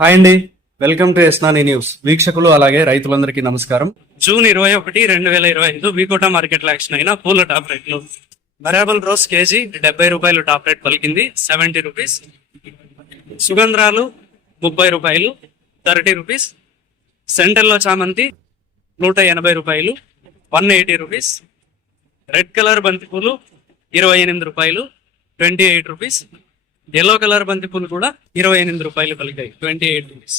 Hi అండి. Welcome to ఎస్నాని news. వీక్షకులు అలాగే రైతులందరికీ నమస్కారం. జూన్ ఇరవై ఒకటి రెండు వేల ఇరవై ఐదు వికోట మార్కెట్ యాక్షన్ అయిన పూల టాప్ రేట్లు. వెరబుల్ రోజ్ కేజీ డెబ్బై రూపాయలు టాప్ రేట్ పలికింది. Seventy rupees. సుగంధ్రాలు ముప్పై రూపాయలు. Thirty rupees. సెంటర్లో చామంతి నూట ఎనభై రూపాయలు. One eighty rupees. Red colour బంతిపూలు ఇరవై ఎనిమిది రూపాయలు. Twenty eight rupees. Yellow colour బంతిపూలు కూడా ఇరవై ఎనిమిది రూపాయలు పలికాయి ట్వంటీ ఎయిట్ రూపీస్